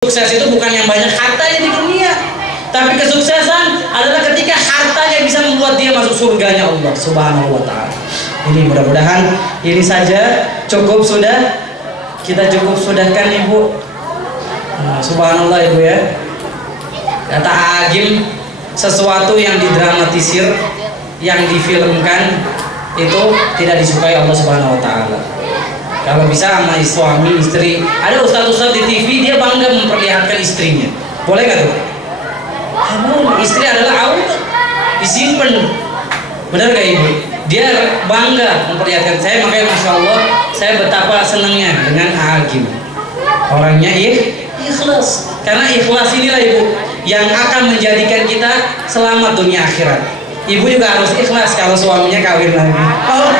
Sukses itu bukan yang banyak hartanya di dunia, tapi kesuksesan adalah ketika hartanya bisa membuat dia masuk surganya Allah Subhanahu wa Ta'ala. Ini mudah-mudahan ini saja cukup sudah kita sudahkan Ibu. Subhanallah Ibu ya. Kata Agim, sesuatu yang didramatisir, yang difilmkan itu tidak disukai Allah Subhanahu wa Ta'ala. Kalau bisa sama suami istri, ada ustadz-ustadz di TV dia bangga memperlihatkan istrinya, boleh nggak tuh? Kamu istri adalah aurat, disimpan, benar gak Ibu? Dia bangga memperlihatkan saya, makanya masya Allah saya betapa senangnya dengan Agim. Orangnya ikhlas, karena ikhlas inilah Ibu yang akan menjadikan kita selamat dunia akhirat. Ibu juga harus ikhlas kalau suaminya kawin lagi. Oh.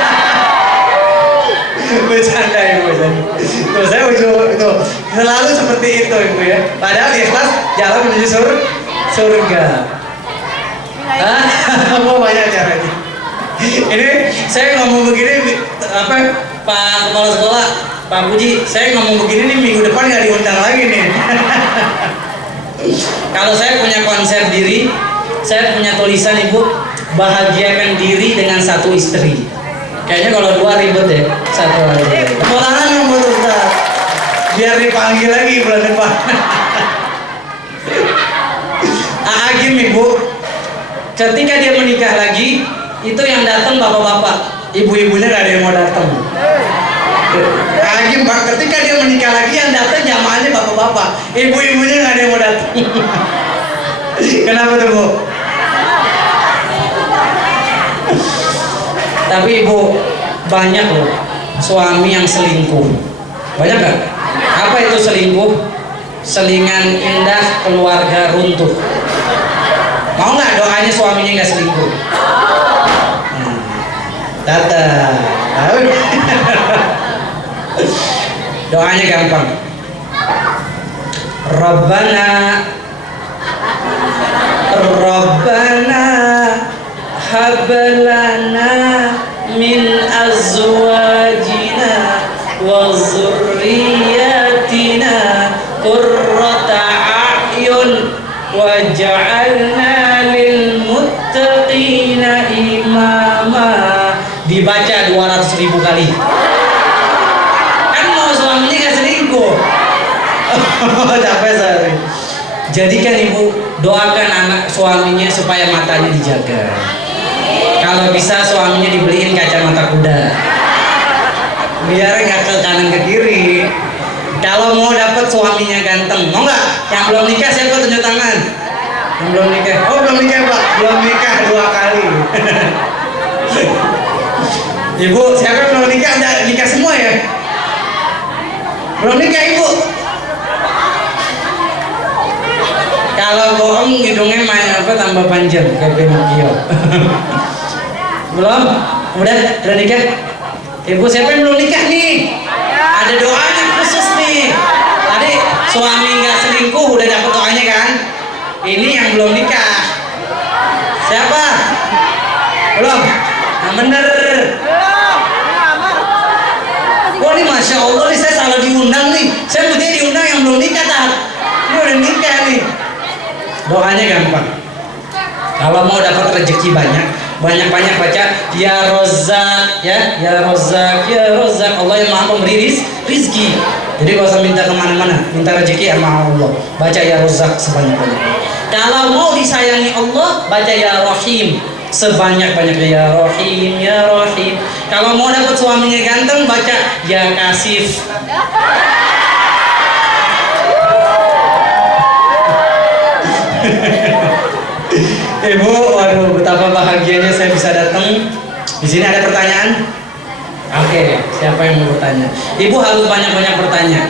Bercanda Ibu, bercanda. Tuh saya tuh selalu seperti itu Ibu ya. Padahal ikhlas jalan menuju surga. Mau banyak caranya. Ini saya ngomong begini apa Pak Kepala Sekolah, Pak Puji, saya ngomong begini nih minggu depan nggak diundang lagi nih. Kalau saya punya konsep diri, saya punya tulisan Ibu, bahagiakan diri dengan satu istri. Kayaknya kalau dua ribet ya, satu aja. Mulahan yang buat Ustaz, biar dipanggil lagi bulan depan. Agim Ibu, ketika dia menikah lagi, itu yang datang bapak-bapak, ibu-ibunya gak ada yang mau datang. Agim Pak, ketika dia menikah lagi, yang datang jamaahnya bapak-bapak, ibu-ibunya gak ada yang mau datang. Kenapa tuh Bu? Tapi Ibu, banyak loh suami yang selingkuh. Banyak gak? Apa itu selingkuh? Selingan indah, keluarga runtuh. Mau gak doanya suaminya gak selingkuh? Tata. Doanya gampang. Rabbana hablana min azwajina wa zurriyatina qurrata a'yun waj'alna lil muttaqina imama. Dibaca 200.000 kali. Kan mau suaminya gak selingkuh. Capek saya. Jadikan Ibu doakan anak suaminya supaya matanya dijaga. Kalau bisa suaminya dibeliin kacamata kuda, biar nggak ke kanan ke kiri. Kalau mau dapat suaminya ganteng, mau nggak? Yang belum nikah siapa tunjuk tangan? Yang belum nikah? Oh belum nikah Pak, belum nikah 2 kali. Ibu, siapa yang belum nikah? Udah nikah semua ya? Belum nikah Ibu? Kalau bohong hidungnya main apa tambah panjang kayak Pinocchio. Belum? Udah nikah? Ibu siapa yang belum nikah nih? Ada doanya khusus nih. Tadi suami nggak selingkuh udah dapet doanya kan? Ini yang belum nikah. Siapa? Belum? Nah bener. Wah ini masya Allah nih saya salah diundang nih. Saya mestinya diundang yang belum nikah tak? Ini udah nikah nih. Doanya gampang. Kalau mau dapat rezeki banyak-banyak baca ya Razzaq ya Razzaq ya Razzaq. Allah yang Maha pemberi rizki. Jadi gak usah minta kemana-mana, minta rezeki sama Allah. Baca ya Razzaq sebanyak-banyaknya. Kalau mau disayangi Allah, baca ya Rahim sebanyak-banyaknya. Ya Rahim ya Rahim. Kalau mau dapat suaminya ganteng, baca ya Kasif. Ibu, waduh betapa bahagianya saya bisa datang. Di sini ada pertanyaan? Oke, siapa yang mau bertanya? Ibu harus banyak-banyak bertanya.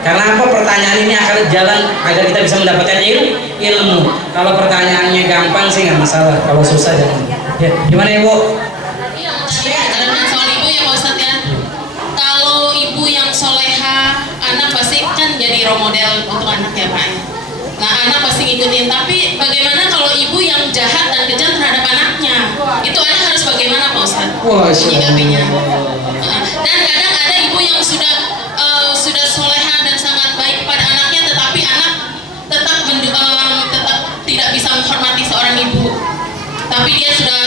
Karena apa? Pertanyaan ini akan jalan agar kita bisa mendapatkan ilmu. Kalau pertanyaannya gampang sih nggak masalah. Kalau susah jangan. Ya, gimana Ibu? Ada soal ibu ya Pak Ustadz ya. Kalau ibu yang soleha, anak pasti kan jadi role model untuk anak ya Pak. Nah anak pasti ngikutin, tapi bagaimana kalau ibu yang jahat dan kejam terhadap anaknya? Itu anak harus bagaimana Pak Ustadz? Menyikapinya. Dan kadang ada ibu yang sudah soleha dan sangat baik pada anaknya, tetapi anak tapi dia sudah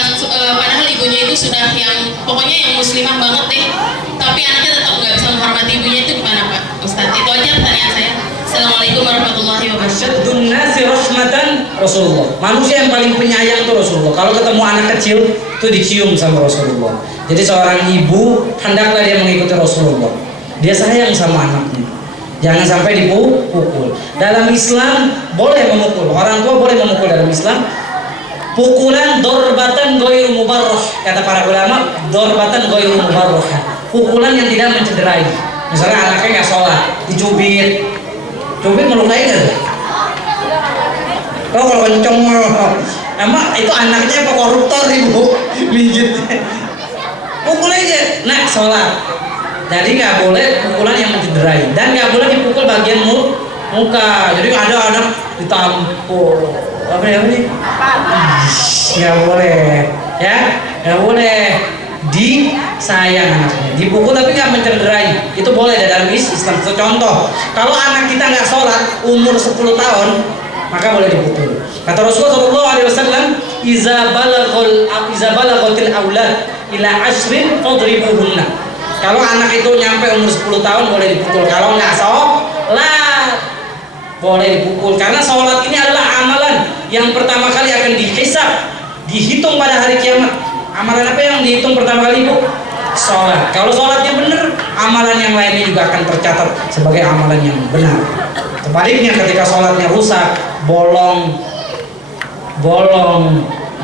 padahal ibunya itu sudah yang pokoknya yang muslimah banget deh, tapi anaknya tetap nggak bisa menghormati ibunya, itu gimana Pak Ustadz? Itu aja pertanyaan saya. Assalamualaikum warahmatullahi wabarakatuh. Asyaddun nasi rahmatan Rasulullah. Manusia yang paling penyayang itu Rasulullah. Kalau ketemu anak kecil itu dicium sama Rasulullah. Jadi seorang ibu hendaklah dia mengikuti Rasulullah. Dia sayang sama anaknya. Jangan sampai dipukul. Dalam Islam boleh memukul. Orang tua boleh memukul dalam Islam. Pukulan dorbatan ghairu mubarrah. Kata para ulama, dorbatan ghairu mubarrah. Pukulan yang tidak mencederai. Misalnya anaknya nggak sholat, dicubit. Cubit melukai nggak? Oh kalau kenceng, emang itu anaknya apa koruptor ibu? Mijitnya. Pukul aja, nah sholat. Jadi nggak boleh pukulan yang mencederai dan nggak boleh dipukul bagian muka. Jadi ada anak ditampol, apa nih? Nggak boleh, ya nggak boleh. Disayang anaknya, dipukul tapi nggak mencederai, itu boleh dalam Islam. Contoh, kalau anak kita nggak sholat umur 10 tahun maka boleh dipukul. Kata Rasulullah SAW, iza balaghatil aulad ila ashrin fadribuhunna. Kalau anak itu nyampe umur 10 tahun boleh dipukul. Kalau nggak sholat boleh dipukul, karena sholat ini adalah amalan yang pertama kali akan dihisab, dihitung pada hari kiamat. Amalan apa yang dihitung pertama kali Bu? Sholat. Kalau sholatnya benar, amalan yang lainnya juga akan tercatat sebagai amalan yang benar. Sebaliknya ketika sholatnya rusak, bolong,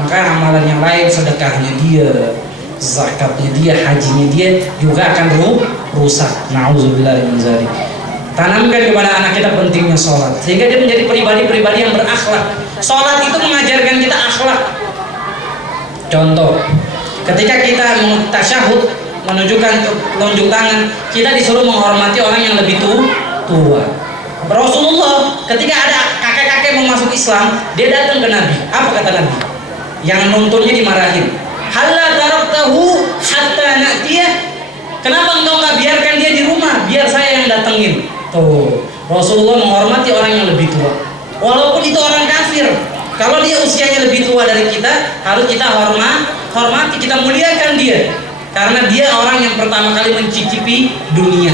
maka amalan yang lain, sedekahnya dia, zakatnya dia, hajinya dia juga akan rusak. Na'udzubillah min dzalik. Tanamkan kepada anak kita pentingnya sholat, sehingga dia menjadi pribadi-pribadi yang berakhlak. Sholat itu mengajarkan kita akhlak. Contoh, ketika kita tasyahud, menunjukkan telunjuk tangan, kita disuruh menghormati orang yang lebih tua. Rasulullah ketika ada kakek-kakek mau masuk Islam, dia datang ke Nabi. Apa kata Nabi? Yang nuntunnya dimarahin. Halla taraktahu hatta na'tiyah. Kenapa engkau nggak biarkan dia di rumah? Biar saya yang datengin. Tuh, Rasulullah menghormati orang yang lebih tua. Walaupun itu orang kafir. Kalau dia usianya lebih tua dari kita, harus kita hormati, kita muliakan dia. Karena dia orang yang pertama kali mencicipi dunia.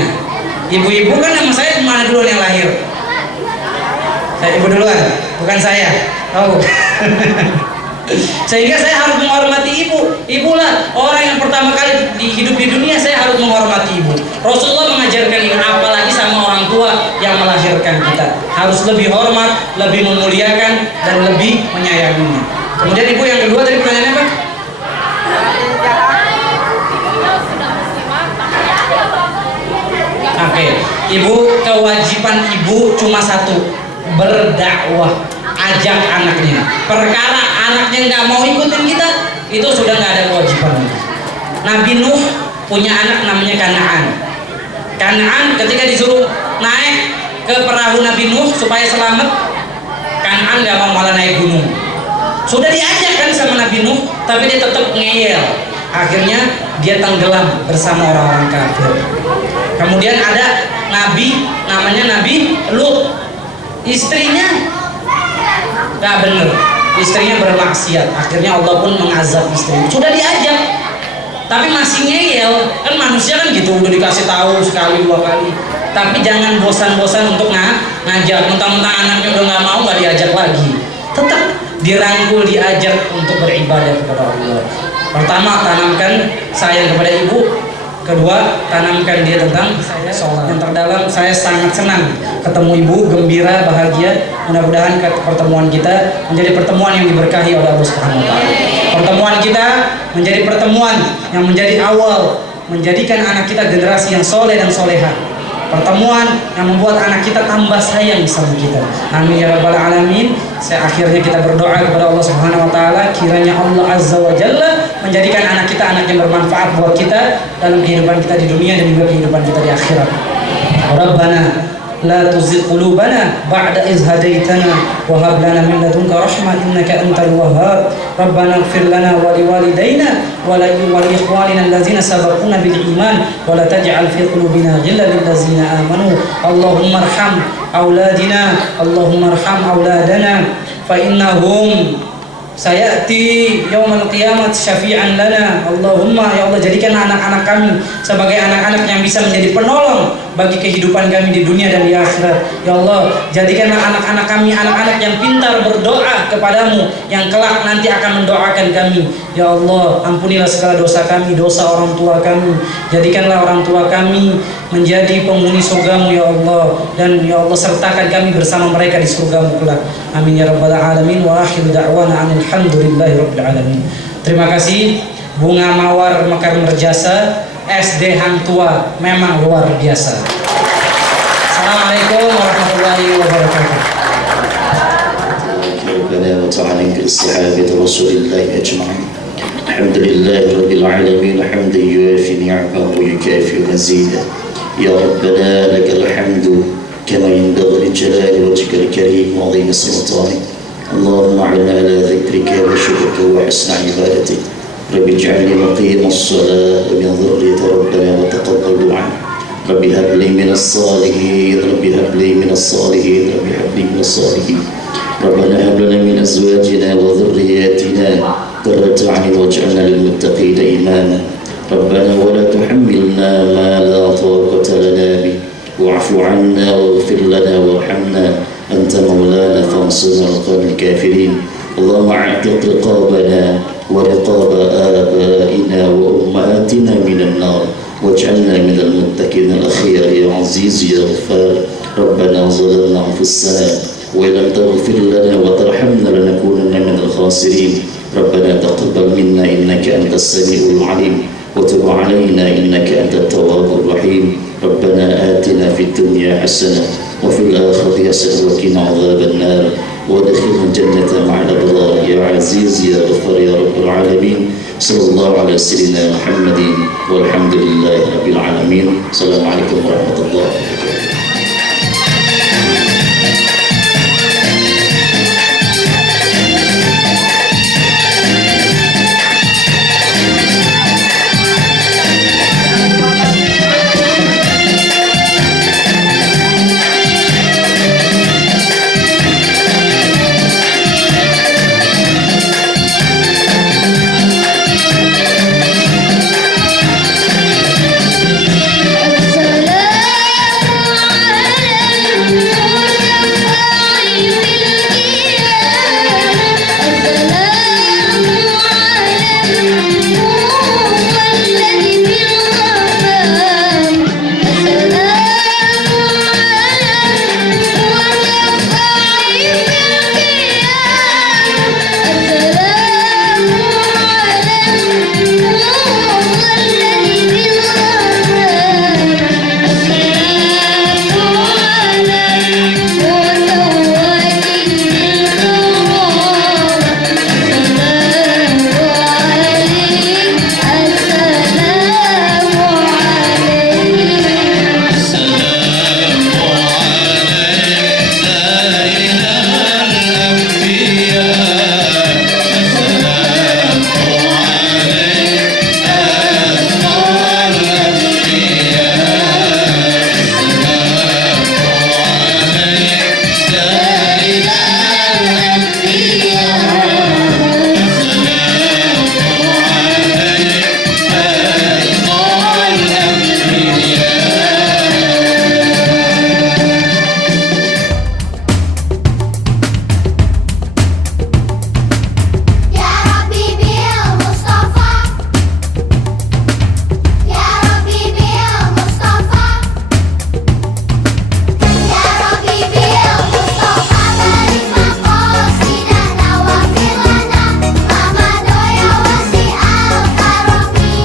Ibu-ibu kan sama saya mana duluan yang lahir? Saya ibu duluan, bukan saya. Oh. Sehingga saya harus menghormati ibu. Ibulah orang yang pertama kali hidup di dunia, saya harus menghormati ibu. Rasulullah mengajarkan ini, apalagi sama orang tua yang melahirkan kita. Harus lebih hormat, lebih memuliakan, dan lebih menyayanginya. Kemudian ibu yang kedua tadi pertanyaannya apa? Oke, ibu, kewajiban ibu cuma satu, berdakwah. Ajak anaknya. Perkara anaknya nggak mau ikutin kita, itu sudah nggak ada kewajiban lagi. Nabi Nuh punya anak namanya Kanaan. Kanaan ketika disuruh naik ke perahu Nabi Nuh supaya selamat, Kanaan nggak mau, malah naik gunung. Sudah diajak kan sama Nabi Nuh, tapi dia tetap ngeyel. Akhirnya dia tenggelam bersama orang-orang kafir. Kemudian ada Nabi namanya Nabi Lut. Istrinya nggak bener, istrinya bermaksiat, akhirnya Allah pun mengazab istrinya. Sudah diajak tapi masih ngeyel, kan manusia kan gitu, udah dikasih tahu sekali dua kali, tapi jangan bosan-bosan untuk ngajak. Mentang-mentang anaknya udah nggak mau, nggak diajak lagi, tetap dirangkul, diajak untuk beribadah kepada Allah. Pertama, tanamkan sayang kepada ibu. Kedua, tanamkan dia tentang sholat. Yang terdalam, saya sangat senang ketemu ibu, gembira, bahagia. Mudah-mudahan pertemuan kita menjadi pertemuan yang diberkahi oleh Allah Subhanahu wa Ta'ala. Pertemuan kita menjadi pertemuan yang menjadi awal menjadikan anak kita generasi yang soleh dan soleha. Pertemuan yang membuat anak kita tambah sayang sama kita. Amin ya rabbal alamin. Akhirnya kita berdoa kepada Allah Subhanahu wa Ta'ala, kiranya Allah Azza wa Jalla menjadikan anak kita anak yang bermanfaat buat kita dalam kehidupan kita di dunia dan juga kehidupan kita di akhirat. Rabbana la tuzigh qulubana ba'da idh hadaitana wa hab lana min ladunka rahmah innaka antal wahhab. Rabbana ighfir lana wa liwalidayna wa li ikhwanina allazina sabaquna bil iman wa la taj'al fi qulubina ghillan lil ladzina amanu. Allahumma arham auladina, Allahumma arham auladana fa innahum sayati yaumal qiyamat syafi'an lana. Allahumma ya Allah, jadikan anak-anak kami sebagai anak-anak yang bisa menjadi penolong bagi kehidupan kami di dunia dan di akhirat. Ya Allah, jadikanlah anak-anak kami anak-anak yang pintar berdoa kepadamu, yang kelak nanti akan mendoakan kami. Ya Allah, ampunilah segala dosa kami, dosa orang tua kami. Jadikanlah orang tua kami menjadi penghuni surgamu ya Allah, dan ya Allah sertakan kami bersama mereka di surgamu kelak. Amin ya rabbal alamin. Wa akhiru da'wana alhamdulillahi rabbil alamin. Terima kasih Bunga Mawar Mekar Merjasa SD Hang Tua, memang luar biasa. Assalamualaikum warahmatullahi wabarakatuh. ربنا وتعالى بالصحابة رسول الله أجمعين. الحمد لله رب العالمين حمدا يوافي نعمه ويكافئ مزيدا. يا ربنا لك الحمد كما ينبغي لجلال وجهك الكريم وعظيم سلطانك. اللهم أعنا على ذكرك وشكرك وحسن عبادتك. رب اجعلني مقيم الصلاة من ذرية ربنا وتقبل دعاء. رب هب لي من الصالحين، رب هب لي من الصالحين، رب هب لي من الصالحين. ربنا هب لنا من أزواجنا وذرياتنا قرة أعين واجعلنا للمتقين إماما. ربنا ولا تحملنا ما لا طاقة لنا به، واعف عنا واغفر لنا وارحمنا، أنت مولانا فانصرنا على القوم الكافرين. اللهم اعتق رقابنا ورقاب آبائنا وأمهاتنا من النار، واجعلنا من المتقين الأخيار يا عزيز يا غفار. ربنا ظلمنا أنفسنا وإن لم تغفر لنا وترحمنا لنكونن من الخاسرين. ربنا تقبل منا إنك أنت السميع العليم، وتب علينا إنك أنت التواب الرحيم. ربنا آتنا في الدنيا حسنة وفي الآخرة حسنة وقنا عذاب النار، وادخلنا الجنة مع الأبرار يا عزيز يا غفار يا رب العالمين. صلى الله على سيدنا محمد والحمد لله رب العالمين. السلام عليكم ورحمة الله وبركاته.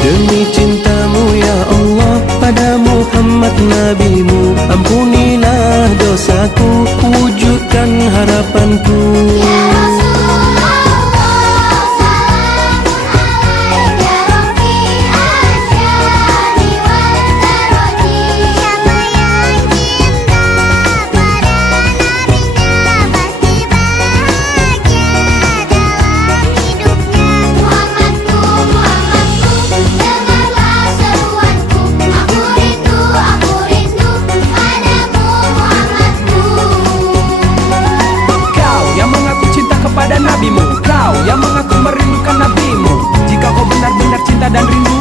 Demi cintamu ya Allah pada Muhammad Nabimu, ampunilah dosaku, wujudkan harapanku. Ya Rasulullah, salamun alaik ya Rafi'al syani wal daraji. Siapa yang cinta pada nabinya pasti bahagia dalam hidupnya. Muhammadku, Muhammadku, dengarlah seruanku. Aku rindu padamu Muhammadku. Kau yang mengaku cinta kepada nabimu, kau yang mengaku merindukan nabimu. Jika kau benar-benar cinta dan rindu